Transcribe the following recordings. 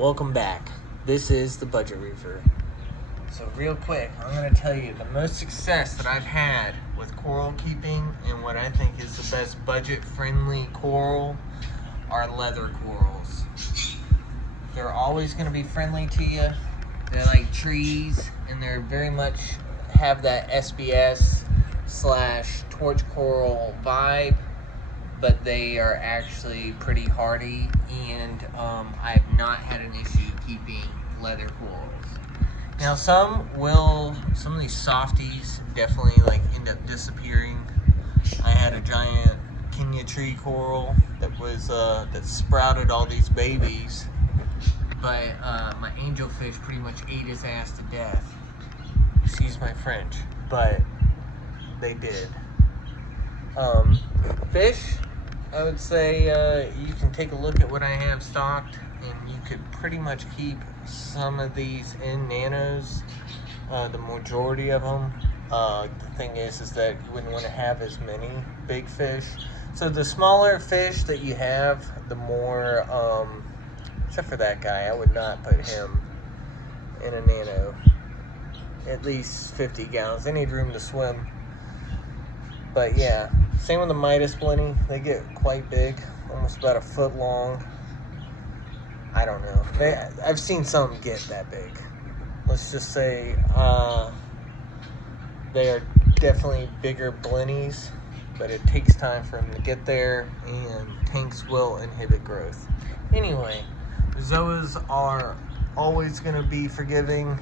Welcome back. This is the Budget Reefer. So real quick, I'm going to tell you the most success that I've had with coral keeping and what I think is the best budget-friendly coral are leather corals. They're always going to be friendly to you. They're like trees, and they're very much have that SBS / torch coral vibe, but they are actually pretty hardy, and I have not had an issue keeping leather corals. Now some of these softies definitely end up disappearing. I had a giant Kenya tree coral that sprouted all these babies, but my angelfish pretty much ate his ass to death. Excuse my French, but they did. Fish, I would say you can take a look at what I have stocked, and you could pretty much keep some of these in nanos, the majority of them. The thing is that you wouldn't want to have as many big fish. So the smaller fish that you have, the more, except for that guy, I would not put him in a nano. At least 50 gallons. They need room to swim. But yeah, same with the Midas blenny. They get quite big, almost about a foot long. I don't know. I've seen some get that big. Let's just say they are definitely bigger blennies, but it takes time for them to get there, and tanks will inhibit growth. Anyway, zoas are always going to be forgiving.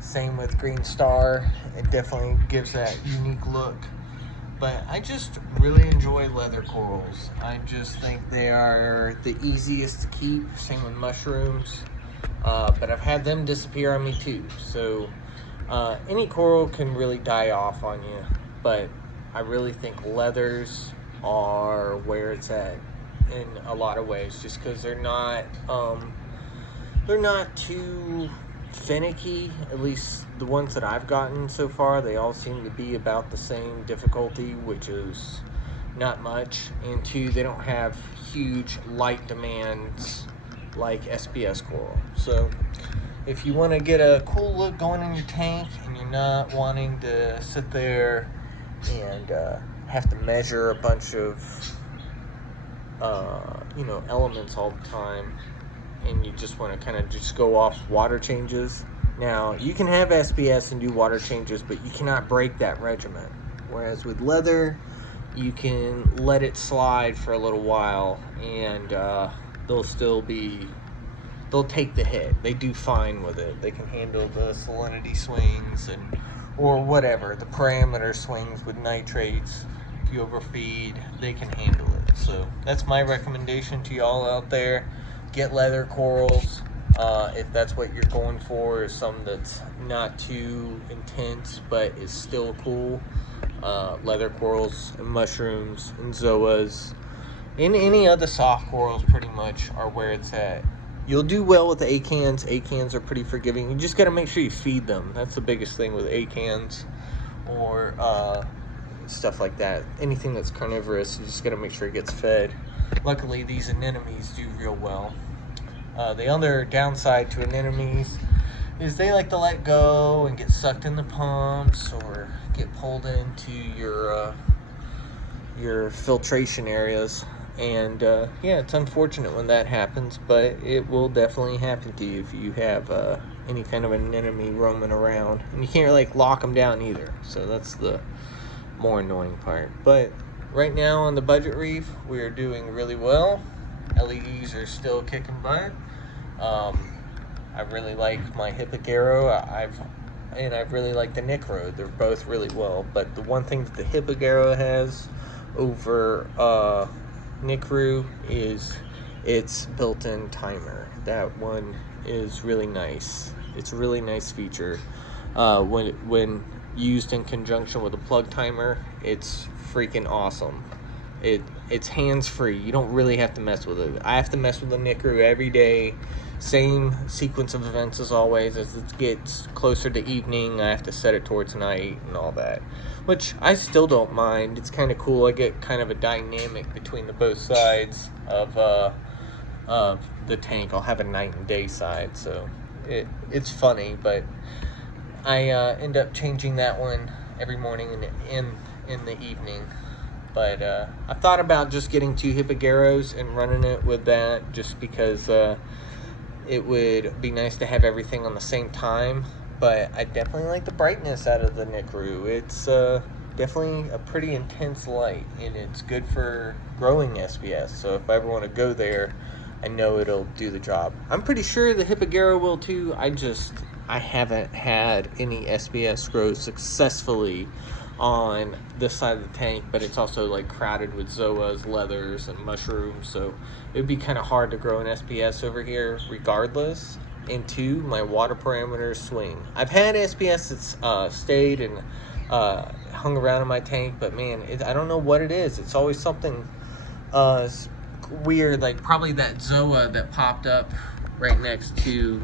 Same with Green Star. It definitely gives that unique look. But I just really enjoy leather corals. I just think they are the easiest to keep. Same with mushrooms. But I've had them disappear on me too. So any coral can really die off on you. But I really think leathers are where it's at in a lot of ways. Just because they're not too finicky. At least the ones that I've gotten so far, they all seem to be about the same difficulty, which is not much. And two, they don't have huge light demands like SBS coral. So if you want to get a cool look going in your tank, and you're not wanting to sit there and have to measure a bunch of elements all the time, and you just want to kind of just go off water changes. Now, you can have SBS and do water changes, but you cannot break that regimen. Whereas with leather, you can let it slide for a little while, and they'll take the hit. They do fine with it. They can handle the salinity swings or whatever, the parameter swings with nitrates. If you overfeed, they can handle it. So that's my recommendation to y'all out there. Get leather corals if that's what you're going for, is something that's not too intense but is still cool. Leather corals and mushrooms and zoas and any other soft corals pretty much are where it's at. You'll do well with the acans. Acans are pretty forgiving. You just got to make sure you feed them. That's the biggest thing with acans or stuff like that. Anything that's carnivorous, you just got to make sure it gets fed. Luckily, these anemones do real well. The other downside to anemones is they like to let go and get sucked in the pumps or get pulled into your filtration areas. And yeah, it's unfortunate when that happens, but it will definitely happen to you if you have any kind of an anemone roaming around. And you can't lock them down either, so that's the more annoying part. But right now on the Budget Reef, we are doing really well. LEDs are still kicking butt. I really like my Hippogaro. I really like the Nicro. They're both really well. But the one thing that the Hippogaro has over Nicro is its built-in timer. That one is really nice. It's a really nice feature. When used in conjunction with a plug timer, it's freaking awesome. It's hands-free. You don't really have to mess with it. I have to mess with the Nicro every day. Same sequence of events as always. As it gets closer to evening, I have to set it towards night and all that, which I still don't mind. It's kind of cool. I get kind of a dynamic between the both sides of of the tank. I'll have a night and day side, so it's funny, but I end up changing that one every morning and in the evening. But I thought about just getting 2 Hippogeros and running it with that, just because it would be nice to have everything on the same time. But I definitely like the brightness out of the Nickru. It's definitely a pretty intense light, and it's good for growing SPS. So if I ever want to go there, I know it'll do the job. I'm pretty sure the Hippogero will too. I haven't had any SPS grow successfully on this side of the tank, but it's also like crowded with zoas, leathers, and mushrooms, so it would be kind of hard to grow an SPS over here regardless. And 2, my water parameters swing. I've had SPS that's stayed and hung around in my tank, but man, I don't know what it is. It's always something weird, like probably that zoa that popped up right next to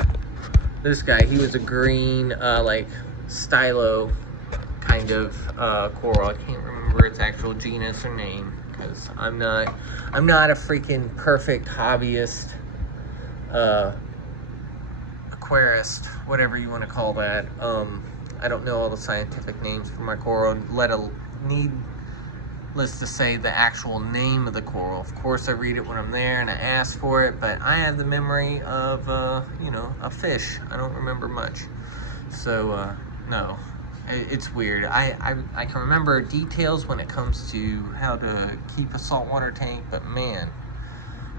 this guy. He was a green like stylo kind of coral. I can't remember its actual genus or name, because I'm not a freaking perfect hobbyist aquarist, whatever you want to call that. I don't know all the scientific names for my coral, needless to say the actual name of the coral. Of course I read it when I'm there and I ask for it, but I have the memory of you know, a fish. I don't remember much, so no, it's weird. I can remember details when it comes to how to keep a saltwater tank, but man,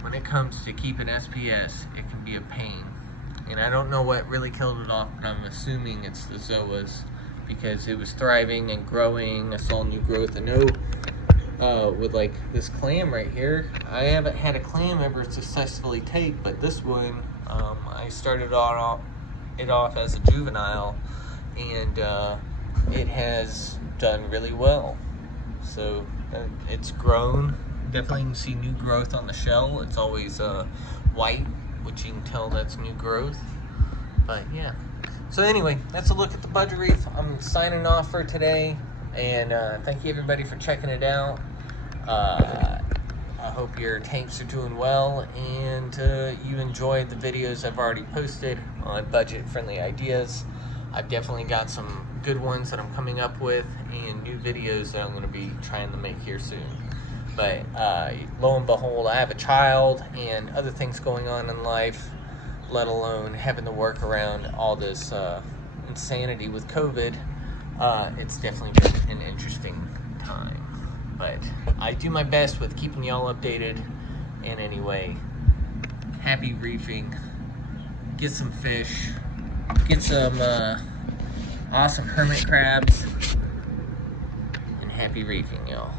when it comes to keeping SPS, it can be a pain. And I don't know what really killed it off, but I'm assuming it's the zoas, because it was thriving and growing. I saw new growth. I know with like this clam right here, I haven't had a clam ever successfully take, but this one, I started it off as a juvenile, and it has done really well. So it's grown. Definitely can see new growth on the shell. It's always white, which you can tell that's new growth. But yeah, so anyway, that's a look at the Budger Reef. I'm signing off for today, and thank you everybody for checking it out. I hope your tanks are doing well, and you enjoyed the videos I've already posted on budget friendly ideas. I've definitely got some good ones that I'm coming up with, and new videos that I'm going to be trying to make here soon. But lo and behold, I have a child and other things going on in life, let alone having to work around all this insanity with COVID. It's definitely been an interesting time. But I do my best with keeping y'all updated. And anyway, happy reefing. Get some fish. Get some awesome hermit crabs. And happy reefing, y'all.